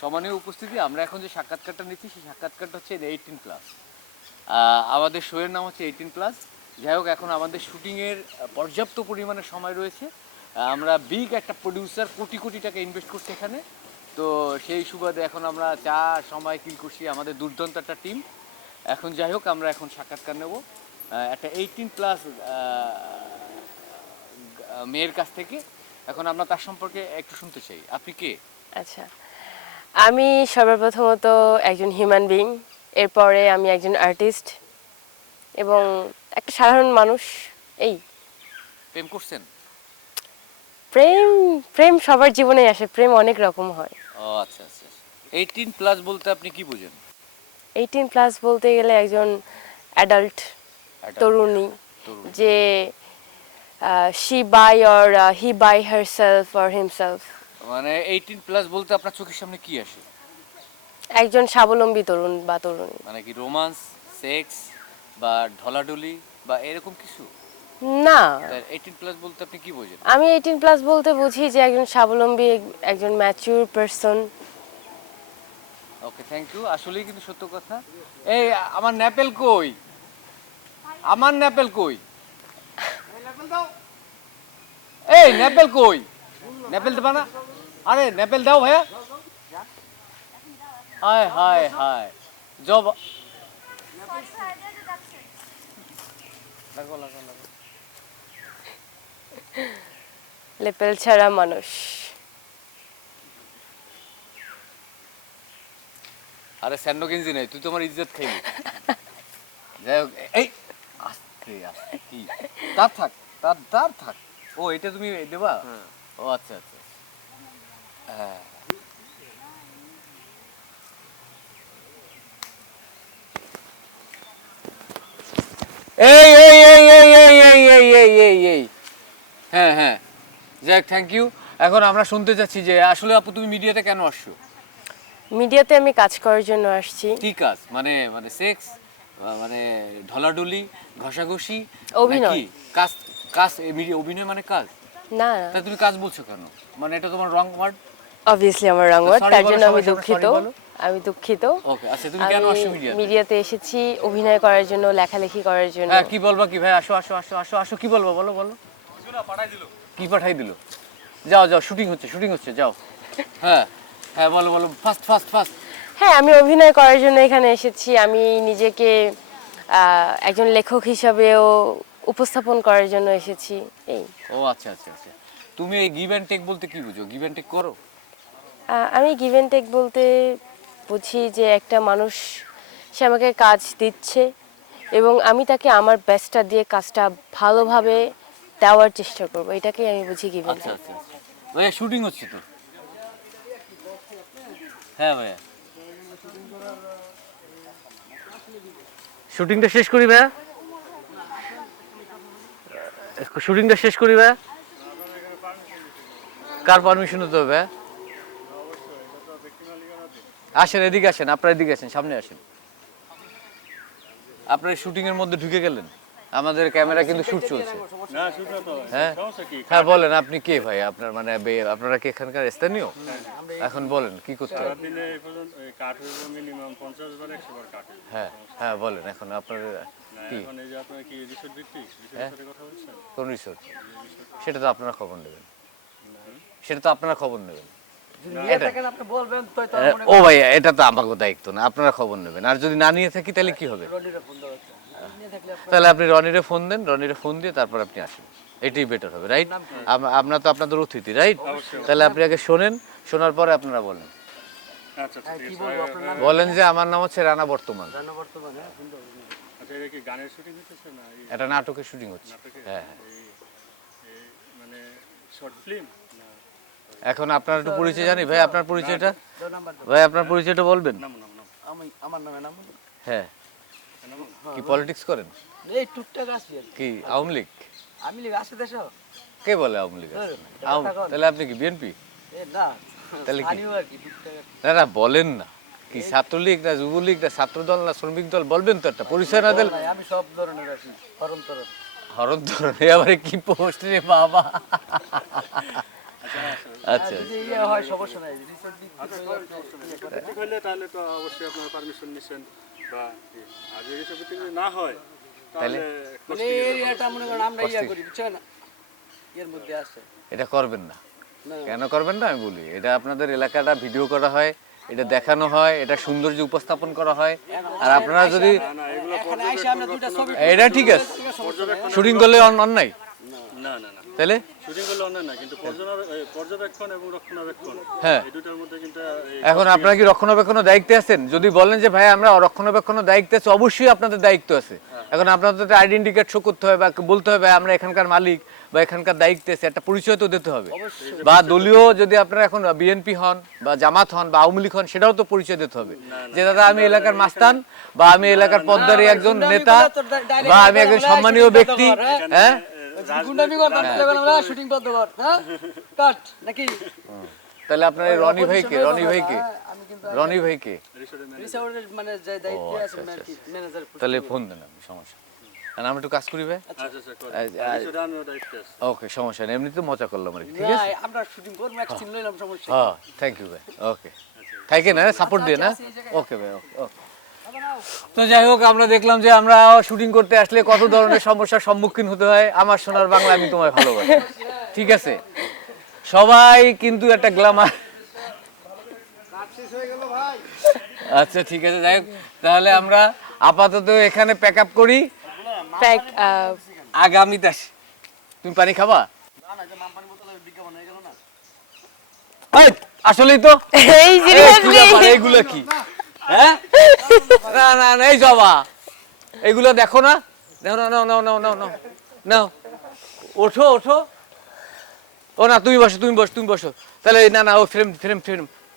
সম্মানীয় উপস্থিতি, আমরা এখন যে সাক্ষাৎকারটা নিচ্ছি সেই সাক্ষাৎকারটা হচ্ছে 18+। আমাদের শোয়ের নাম হচ্ছে 18+। যাই হোক, এখন আমাদের শুটিংয়ের পর্যাপ্ত পরিমাণে সময় রয়েছে। আমরা বিগ একটা প্রডিউসার, কোটি কোটি টাকা ইনভেস্ট করছি এখানে। তো সেই সুবাদে এখন আমরা চা সময় কিল করছি, আমাদের দুর্দান্ত একটা টিম। এখন যাই হোক, আমরা এখন সাক্ষাৎকার নেব একটা 18+ মেয়ের কাছ থেকে। এখন আমরা তার সম্পর্কে একটু শুনতে চাই। আপনি কে? আচ্ছা, আমি সর্বপ্রথমত একজন হিউম্যান বিইং, এরপরে আমি একজন আর্টিস্ট এবং একটা সাধারণ মানুষ। এই প্রেম করছেন? প্রেম প্রেম সবার জীবনেই আসে, প্রেম অনেক রকম হয়। ও আচ্ছা আচ্ছা। 18+ বলতে আপনি কি বুঝেন? 18+ বলতে গেলে একজন অ্যাডাল্ট তরুণী, তরুণ। যে she by or he by herself or himself. মানে 18+ বলতে আপনার চোখের সামনে কি আসে? একজন স্বাবলম্বী তরুণ বা তরুণী। মানে কি রোমান্স, সেক্স বা ঢলাঢলি বা এরকম কিছু? না, 18+ বলতে আপনি কি বোঝেন? আমি 18+ বলতে বুঝি যে একজন স্বাবলম্বী, একজন mature person. Okay, thank you. আসলেই কিন্তু সত্য কথা। এই আমার ন্যাপেল কই? আমার ন্যাপেল কই? এই ন্যাপেল কই? ন্যাপেল দেবা না? আরে ন্যাপেল দাও ভাইয়া। হায় হায় হায়, জব লাগো লাগো লাগো। লেপেল ছাড়া মানুষ। আরে স্যান্ডো গেঞ্জি নেই, তুই তো আমার ইজ্জত খাইলি। যাই হোক, এই আস্তে আস্তে কি, তার থাক, তার থাক। ও এটা তুমি দেবা? ও আচ্ছা আচ্ছা। হ্যাঁ, এই এই এই এই এই এই এই এই এই এই হ্যাঁ হ্যাঁ, যাক থ্যাংক ইউ। এখন আমরা শুনতে চাচ্ছি যে আসলে আপু তুমি মিডিয়াতে কেন আসছো? মিডিয়াতে আমি কাজ করার জন্য আসছি। কি কাজ? মানে মানে সেক্স, মানে ঢলাঢলি, ঘষাঘষি, অভিনয়। নাকি কাজ? কাজ মিডিয়া অভিনয় মানে কাজ? না, তাই তুমি কাজ বলছো কেন? মানে এটা তোমার রং ওয়ার্ড। অবভিয়াসলি আমার রং ওয়ার্ড, সরি তার বলো জন্য আমি সবার সামনে, দুঃখিত। সরি বলো। আমি দুঃখিত। ওকে, আচ্ছা তুমি কেন আসছো মিডিয়াতে? মিডিয়াতে এসেছি অভিনয় করার জন্য, লেখালেখি করার জন্য। হ্যাঁ, কি বলবা কি ভাই? আসো আসো আসো আসো আসো, কি বলবো বলো বলো। কি পাঠাই দিল? যাও যাও, শুটিং হচ্ছে, শুটিং হচ্ছে, যাও। হ্যাঁ হ্যাঁ, বলো বলো, ফাস্ট ফাস্ট ফাস্ট। হ্যাঁ, আমি অভিনয় করার জন্য এখানে এসেছি। আমি নিজেকে একজন লেখক হিসাবেও উপস্থাপন করার জন্য এসেছি। এই ও আচ্ছা আচ্ছা আচ্ছা। তুমি এই গিভ অ্যান্ড টেক বলতে কি বুঝো? গিভ অ্যান্ড টেক করো? আমি গিভ অ্যান্ড টেক বলতে বুঝি যে একটা মানুষ, সে আমাকে কাজ দিচ্ছে এবং আমি তাকে আমার বেস্টটা দিয়ে কাজটা ভালোভাবে দেওয়ার চেষ্টা করব, এটাকেই আমি বুঝি গিভ অ্যান্ড আচ্ছা টেক। আচ্ছা আচ্ছা। ভাইয়া শুটিং হচ্ছে তো? হ্যাঁ ভাইয়া, শুটিংটা শেষ করি ভাইয়া, শুটিংটা শেষ করি ভাইয়া। কার পারমিশন হতে হবে ভাইয়া? আসেন এদিকে, আসেন আপনার, এদিকে আসেন, সামনে আসেন। আপনার শুটিং এর মধ্যে ঢুকে গেলেন, আমাদের ক্যামেরা কিন্তু শুট চলছে। হ্যাঁ হ্যাঁ, বলেন আপনি কে ভাই? আপনার মানে আপনারা কি এখানকার স্থানীয়? এখন বলেন কি করতে হবে? হ্যাঁ হ্যাঁ, বলেন এখন আপনার কি? কোন রিসোর্ট? সেটা তো আপনারা খবর নেবেন, সেটা তো আপনারা খবর নেবেন। ও ভাই, এটা তো আমাকে দায়িত্ব না, আপনারা খবর নেবেন। আর যদি না নিয়ে থাকি তাহলে কি হবে? তাহলে আপনি রনিরে ফোন দেন, রনিরে ফোন দিয়ে তারপর আপনি আসেন, এটাই বেটার হবে, রাইট? আমরা তো আপনাদের অতিথি, রাইট? তাহলে আপনি আগে শোনেন, শোনার পরে আপনারা বলেন। বলেন যে আমার নাম হচ্ছে রানা বর্তমান। এটা নাটকের শুটিং হচ্ছে। হ্যাঁ হ্যাঁ। এখন আপনার একটু পরিচয় জানি ভাই, আপনার পরিচয়টা ভাই, আপনার পরিচয়টা বলবেন? আমার নামে নাম হ্যাঁ, কি পলিটিক্স করেন? এই টুকটাক আসি আর কি। কি আওয়ামী লীগ? আমি লিগ আসে দেশ কে বলে আওয়ামী লীগ আছে? তাহলে আপনি কি বিএনপি? এ না, তাহলে কি? স্থানীয় আর কি টুকটাক। না না, বলেন না, কি ছাত্রলীগ না যুবলীগ না ছাত্রদল না শ্রমিক দল, বলবেন তো, একটা পরিচয় না দিলে। আমি সব ধরনের আসি, হরম তরম। হরণ ধরনের আবার কি পোস্ট রে বাবা। আচ্ছা যদি ইয়ে হয় সমস্যা নাই রিসোর্ট ঠিক হলে তাহলে তো অবশ্যই আপনারা পারমিশন নিছেন বা আর যদি রিসোর্ট যদি না হয় তাহলে মানে এই এরিয়াটা মনে করেন আমরা ইয়া করি বুঝছেন এর মধ্যে আছে এটা করবেন না। না। কেন করবেন না আমি বলি, এটা আপনাদের এলাকাটা ভিডিও করা হয়, এটা দেখানো হয়, এটা সৌন্দর্য উপস্থাপন করা হয়। আর আপনারা যদি এখানে আইসা আমরা দুইটা ছবি এটা ঠিক আছে, শুটিং করলে অন্যায় না না না তাহলে শুটিং করলে অন্যায় না, কিন্তু পর্যবেক্ষণ এবং রক্ষণাবেক্ষণ হ্যাঁ। এই দুটার মধ্যে কিন্তু এখন আপনারা কি রক্ষণাবেক্ষণের দায়িত্বে আছেন? যদি বলেন যে ভাই আমরা রক্ষণাবেক্ষণের দায়িত্বে আছি, অবশ্যই আপনাদের দায়িত্ব আছে। এখন আপনাদের আইডেন্টি কার্ড শো করতে হবে বা বলতে হবে আমরা এখানকার মালিক বা এখানকার দায়িত্বে আছে, একটা পরিচয় তো দিতে হবে। বা দলীয় যদি আপনারা এখন বিএনপি হন বা জামাত হন বা আওয়ামী লীগ হন, সেটাও তো পরিচয় দিতে হবে যে দাদা আমি এলাকার মাস্তান বা আমি এলাকার পদ্মারি একজন নেতা বা আমি একজন সম্মানীয় ব্যক্তি। হ্যাঁ গুন্ডামি করতাম যখন আমরা শুটিং করতে কর হ্যাঁ কাট নাকি তাহলে আপনার এই রনি ভাইকে আমি কিন্তু রনি ভাইকে রিসোর্টের মানে যে দায়িত্বে আছে ম্যানেজার তাহলে ফোন দেন, আমি সমস্যা আর আমি একটু কাজ করি ভাই। আচ্ছা করে আচ্ছা, আমিও দায়িত্ব আছে। ওকে সমস্যা নেই, এমনিতে মজা করলাম আর কি, ঠিক না আছে। আমরা শুটিং করব এক সিন লইলাম সমস্যা হ্যাঁ থ্যাংক ইউ ভাই, ওকে থাকেন, হ্যাঁ সাপোর্ট দিয়ে না, ওকে ভাই ওকে ওকে। তো যাই হোক, আমরা দেখলাম যে আমরা শুটিং করতে আসলে কত ধরনের সমস্যার সম্মুখীন হতে হয়। আমার সোনার বাংলা, আমি তোমায় ভালোবাসি, ঠিক আছে। সবাই কিন্তু একটা গ্ল্যামার, আচ্ছা ঠিক আছে, যাই হোক তাহলে আমরা আপাতত এখানে প্যাক আপ করি, প্যাক আগামীতে আসি। তুমি পানি খাবা? এই, আসলেই তো এই সিরিয়াসলি এইগুলো কি হ্যাঁ? না না না, এই জবা এগুলো দেখো না, দেখো না, নাও নাও নাও নাও নাও নাও, ওঠো ওঠো। ও না, তুমি বসো তুমি বসো তুমি বসো তাহলে। না না, ও ফ্রেম ফ্রেম ফ্রেম